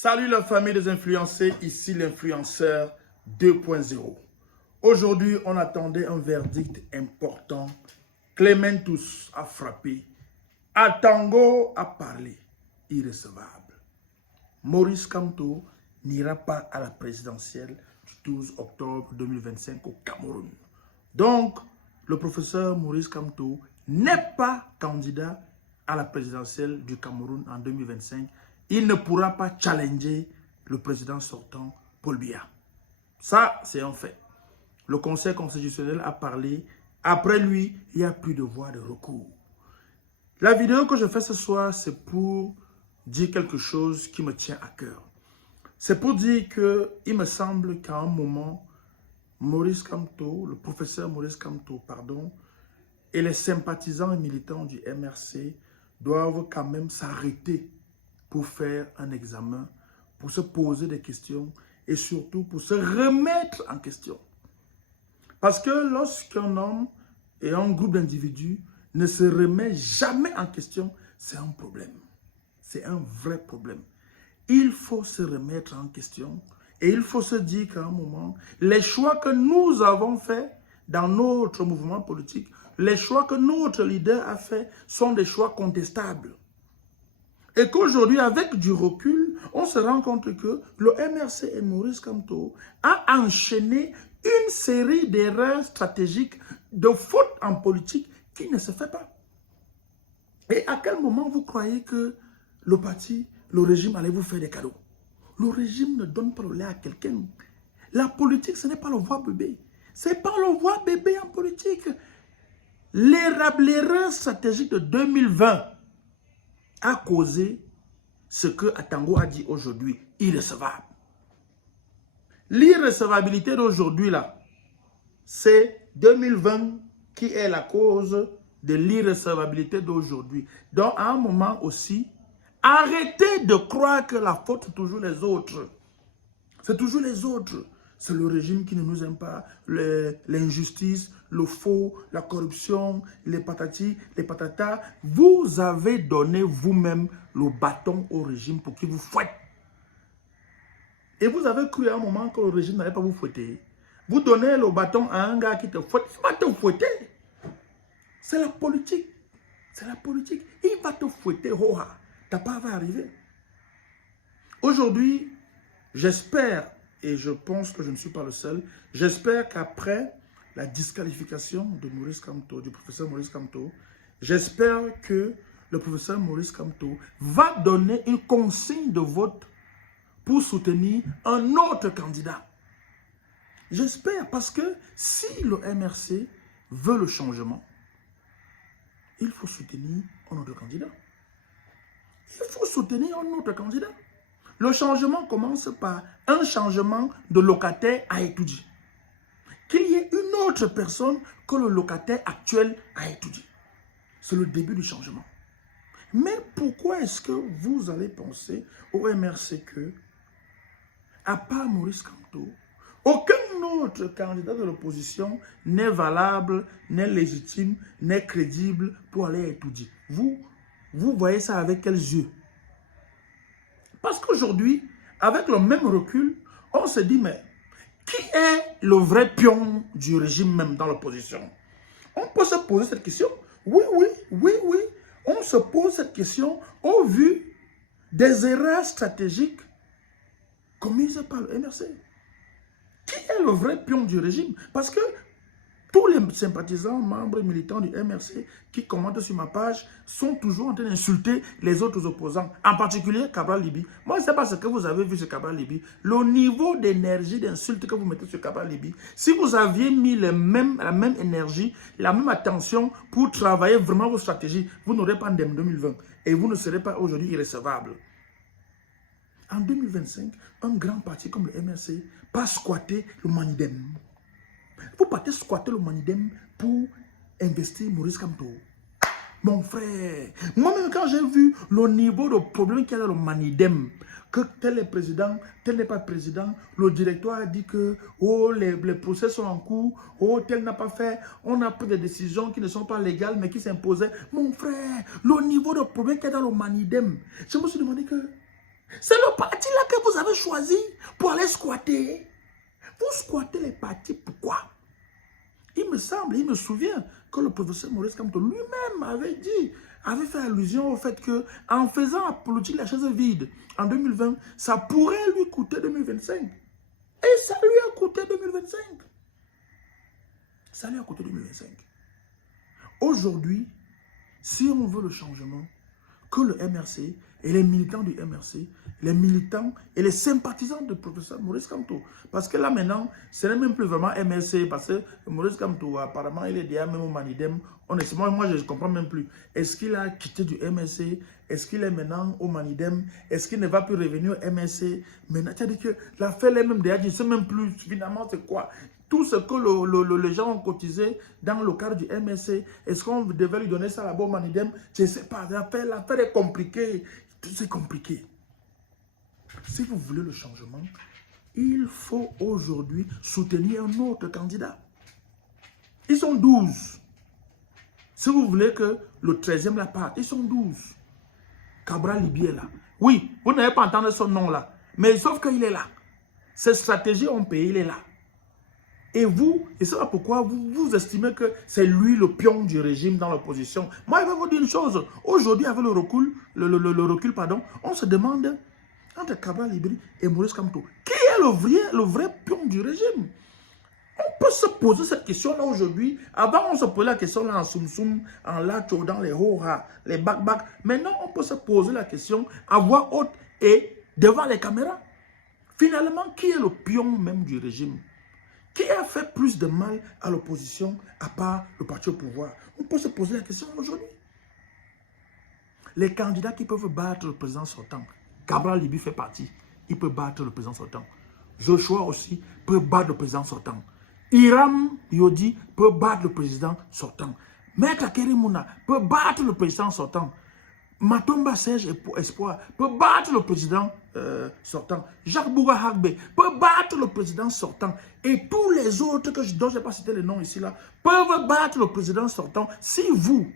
Salut la famille des influencés, ici l'influenceur 2.0. Aujourd'hui, on attendait un verdict important. Clémentus a frappé. Atango a parlé. Irrecevable. Maurice Kamto n'ira pas à la présidentielle du 12 octobre 2025 au Cameroun. Donc, le professeur Maurice Kamto n'est pas candidat à la présidentielle du Cameroun en 2025. Il ne pourra pas challenger le président sortant, Paul Biya. Ça, c'est un fait. Le Conseil constitutionnel a parlé. Après lui, il n'y a plus de voie de recours. La vidéo que je fais ce soir, c'est pour dire quelque chose qui me tient à cœur. C'est pour dire qu'il me semble qu'à un moment, Maurice Kamto, le professeur Maurice Kamto, pardon, et les sympathisants et militants du MRC doivent quand même s'arrêter pour faire un examen, pour se poser des questions et surtout pour se remettre en question. Parce que lorsqu'un homme et un groupe d'individus ne se remet jamais en question, c'est un problème. C'est un vrai problème. Il faut se remettre en question et il faut se dire qu'à un moment, les choix que nous avons faits dans notre mouvement politique, les choix que notre leader a faits sont des choix contestables. Et qu'aujourd'hui, avec du recul, on se rend compte que le MRC et Maurice Kamto a enchaîné une série d'erreurs stratégiques, de fautes en politique qui ne se fait pas. Et à quel moment vous croyez que le parti, le régime allait vous faire des cadeaux? Le régime ne donne pas le lait à quelqu'un. La politique, ce n'est pas le voie bébé. Ce n'est pas le voie bébé en politique. L'erreur stratégique de 2020 a causé ce que Atango a dit aujourd'hui, irrecevable. L'irrecevabilité d'aujourd'hui, là, c'est 2020 qui est la cause de l'irrecevabilité d'aujourd'hui. Donc, à un moment aussi, arrêtez de croire que la faute, c'est toujours les autres. C'est toujours les autres. C'est le régime qui ne nous aime pas, l'injustice, le faux, la corruption, les patatis, les patatas. Vous avez donné vous-même le bâton au régime pour qu'il vous fouette. Et vous avez cru à un moment que le régime n'allait pas vous fouetter. Vous donnez le bâton à un gars qui te fouette, il va te fouetter. C'est la politique. C'est la politique. Il va te fouetter. Ta part va arriver. Aujourd'hui, j'espère, et je pense que je ne suis pas le seul, j'espère qu'après la disqualification de Maurice Kamto, du professeur Maurice Kamto, j'espère que le professeur Maurice Kamto va donner une consigne de vote pour soutenir un autre candidat. J'espère, parce que si le MRC veut le changement, il faut soutenir un autre candidat. Il faut soutenir un autre candidat. Le changement commence par un changement de locataire à étudier. Qu'il y ait une autre personne que le locataire actuel a étudié. C'est le début du changement. Mais pourquoi est-ce que vous allez penser au MRC que, à part Maurice Kamto, aucun autre candidat de l'opposition n'est valable, n'est légitime, n'est crédible pour aller étudier? Vous voyez ça avec quels yeux? Parce qu'aujourd'hui, avec le même recul, on se dit, mais qui est le vrai pion du régime même dans l'opposition? On peut se poser cette question. Oui. On se pose cette question au vu des erreurs stratégiques commises par le MRC. Qui est le vrai pion du régime? Parce que tous les sympathisants, membres et militants du MRC qui commentent sur ma page sont toujours en train d'insulter les autres opposants, en particulier Cabral Libby. Moi, je ne sais pas ce que vous avez vu sur Cabral Libby. Le niveau d'énergie, d'insulte que vous mettez sur Cabral Libby, si vous aviez mis la même énergie, la même attention pour travailler vraiment vos stratégies, vous n'aurez pas d'EM 2020 et vous ne serez pas aujourd'hui irrécevable. En 2025, un grand parti comme le MRC va squatter le Manidem. Vous partez squatter le Manidem pour investir Maurice Kamto. Mon frère, moi-même quand j'ai vu le niveau de problème qu'il y a dans le Manidem, que tel est président, tel n'est pas président, le directoire a dit que oh, les procès sont en cours, oh, tel n'a pas fait, on a pris des décisions qui ne sont pas légales mais qui s'imposaient. Mon frère, le niveau de problème qu'il y a dans le Manidem, je me suis demandé que C'est le parti là que vous avez choisi pour aller squatter. Vous squattez les partis, pourquoi? Il me semble, il me souvient que le professeur Maurice Kamto lui-même avait fait allusion au fait que en faisant la politique de la chaise vide en 2020, ça pourrait lui coûter 2025. Et ça lui a coûté 2025. Ça lui a coûté 2025. Aujourd'hui, si on veut le changement, que le MRC et les militants du MRC, les militants et les sympathisants du professeur Maurice Kamto. Parce que là maintenant, ce n'est même plus vraiment MRC, parce que Maurice Kamto, apparemment, il est déjà même au Manidem. Honnêtement, moi, je ne comprends même plus. Est-ce qu'il a quitté du MRC? Est-ce qu'il est maintenant au Manidem? Est-ce qu'il ne va plus revenir au MRC? Maintenant, tu as dit que l'affaire est même déjà dit, je ne sais même plus finalement c'est quoi. Tout ce que les gens ont cotisé dans le cadre du MSC, est-ce qu'on devait lui donner ça là-bas au Manidem? Je ne sais pas. L'affaire est compliquée. C'est compliqué. Si vous voulez le changement, il faut aujourd'hui soutenir un autre candidat. Ils sont 12. Si vous voulez que le 13e la parte, ils sont 12. Cabral Libi est là. Oui, vous n'avez pas entendu son nom là. Mais sauf qu'il est là. Ses stratégies ont payé, il est là. Et vous, et c'est pourquoi vous estimez que c'est lui le pion du régime dans l'opposition. Moi, je vais vous dire une chose. Aujourd'hui, avec le recul, on se demande entre Cabral Libri et Maurice Kamto, qui est le vrai pion du régime? On peut se poser cette question-là aujourd'hui. Avant, on se posait la question-là en soum-soum, en lacho, dans les ho-ha, les bac-bac. Maintenant, on peut se poser la question à voix haute et devant les caméras. Finalement, qui est le pion même du régime? Qui a fait plus de mal à l'opposition à part le parti au pouvoir? On peut se poser la question aujourd'hui. Les candidats qui peuvent battre le président sortant, Cabral Libi fait partie, il peut battre le président sortant. Joshua aussi peut battre le président sortant. Hiram Yodi peut battre le président sortant. Maître Kerimuna peut battre le président sortant. Matomba Serge Espoir peut battre le président sortant. Jacques Bouga Hagbe peut battre le président sortant. Et tous les autres dont je n'ai pas cité les noms ici là peuvent battre le président sortant. Si vous,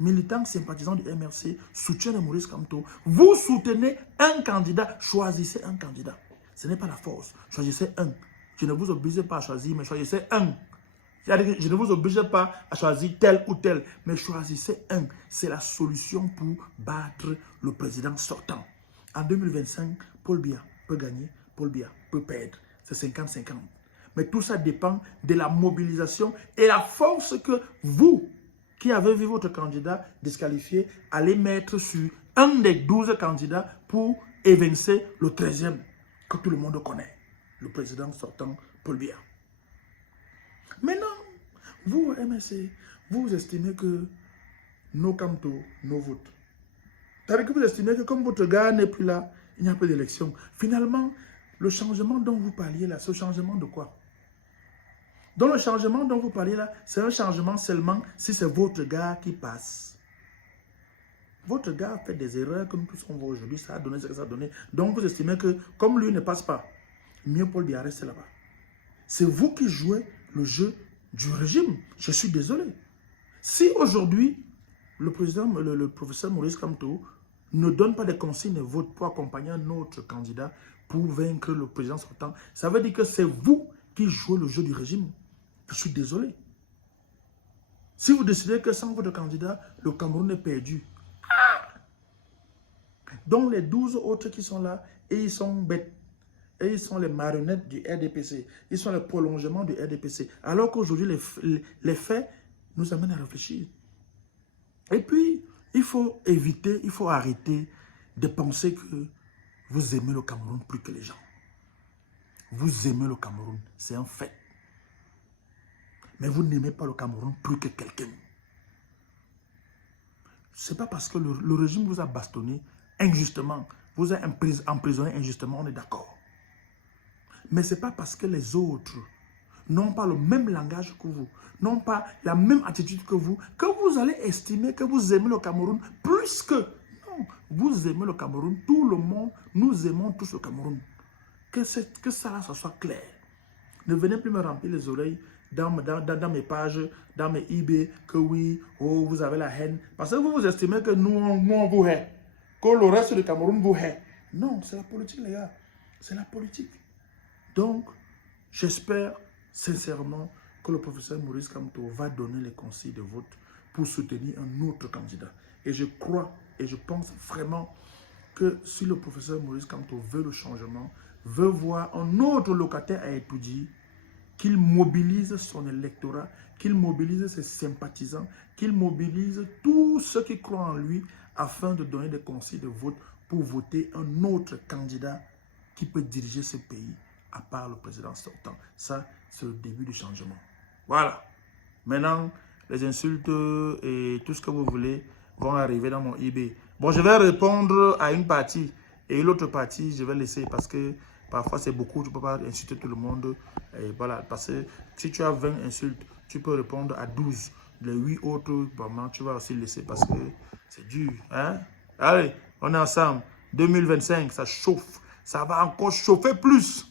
militants sympathisants du MRC, soutiennent Maurice Kamto, vous soutenez un candidat, choisissez un candidat. Ce n'est pas la force, choisissez un. Je ne vous oblige pas à choisir, mais choisissez un. Je ne vous oblige pas à choisir tel ou tel, mais choisissez un. C'est la solution pour battre le président sortant. En 2025, Paul Biya peut gagner, Paul Biya peut perdre. C'est 50-50. Mais tout ça dépend de la mobilisation et la force que vous, qui avez vu votre candidat disqualifié, allez mettre sur un des 12 candidats pour évincer le 13e que tout le monde connaît. Le président sortant, Paul Biya. Maintenant, vous, MSC, vous estimez que nos Kamto, nos votes. C'est-à-dire que vous estimez que comme votre gars n'est plus là, il n'y a pas d'élection. Finalement, le changement dont vous parliez là, ce changement de quoi? Donc le changement dont vous parliez là, c'est un changement seulement si c'est votre gars qui passe. Votre gars a fait des erreurs que nous tous on voit aujourd'hui, ça a donné ce que ça a donné. Donc vous estimez que comme lui ne passe pas, mieux Paul Biya reste là-bas. C'est vous qui jouez le jeu du régime. Je suis désolé. Si aujourd'hui, le professeur Maurice Kamto ne donne pas des consignes de vote pour accompagner un autre candidat pour vaincre le président sortant, ça veut dire que c'est vous qui jouez le jeu du régime. Je suis désolé. Si vous décidez que sans votre candidat, le Cameroun est perdu. Donc les 12 autres qui sont là, et ils sont bêtes. Et ils sont les marionnettes du RDPC. Ils sont le prolongement du RDPC. Alors qu'aujourd'hui, les faits nous amènent à réfléchir. Et puis, il faut éviter, il faut arrêter de penser que vous aimez le Cameroun plus que les gens. Vous aimez le Cameroun, c'est un fait. Mais vous n'aimez pas le Cameroun plus que quelqu'un. Ce n'est pas parce que le régime vous a bastonné injustement, vous a emprisonné injustement, on est d'accord. Mais ce n'est pas parce que les autres n'ont pas le même langage que vous, n'ont pas la même attitude que vous allez estimer que vous aimez le Cameroun plus que... Non, vous aimez le Cameroun, tout le monde, nous aimons tous le Cameroun. Que ça soit clair. Ne venez plus me remplir les oreilles dans mes pages, dans mes eBay, que oui, oh, vous avez la haine. Parce que vous estimez que nous on vous hait, que le reste du Cameroun vous hait. Non, c'est la politique, les gars. C'est la politique. Donc, j'espère sincèrement que le professeur Maurice Kamto va donner les conseils de vote pour soutenir un autre candidat. Et je crois et je pense vraiment que si le professeur Maurice Kamto veut le changement, veut voir un autre locataire à étudier, qu'il mobilise son électorat, qu'il mobilise ses sympathisants, qu'il mobilise tous ceux qui croient en lui afin de donner des conseils de vote pour voter un autre candidat qui peut diriger ce pays à part le président sortant. Ça, c'est le début du changement. Voilà. Maintenant, les insultes et tout ce que vous voulez vont arriver dans mon eBay. Bon, je vais répondre à une partie et l'autre partie, je vais laisser parce que parfois c'est beaucoup, tu ne peux pas insulter tout le monde. Et voilà, parce que si tu as 20 insultes, tu peux répondre à 12. Les 8 autres, vraiment, tu vas aussi laisser parce que c'est dur. Hein? Allez, on est ensemble. 2025, ça chauffe. Ça va encore chauffer plus.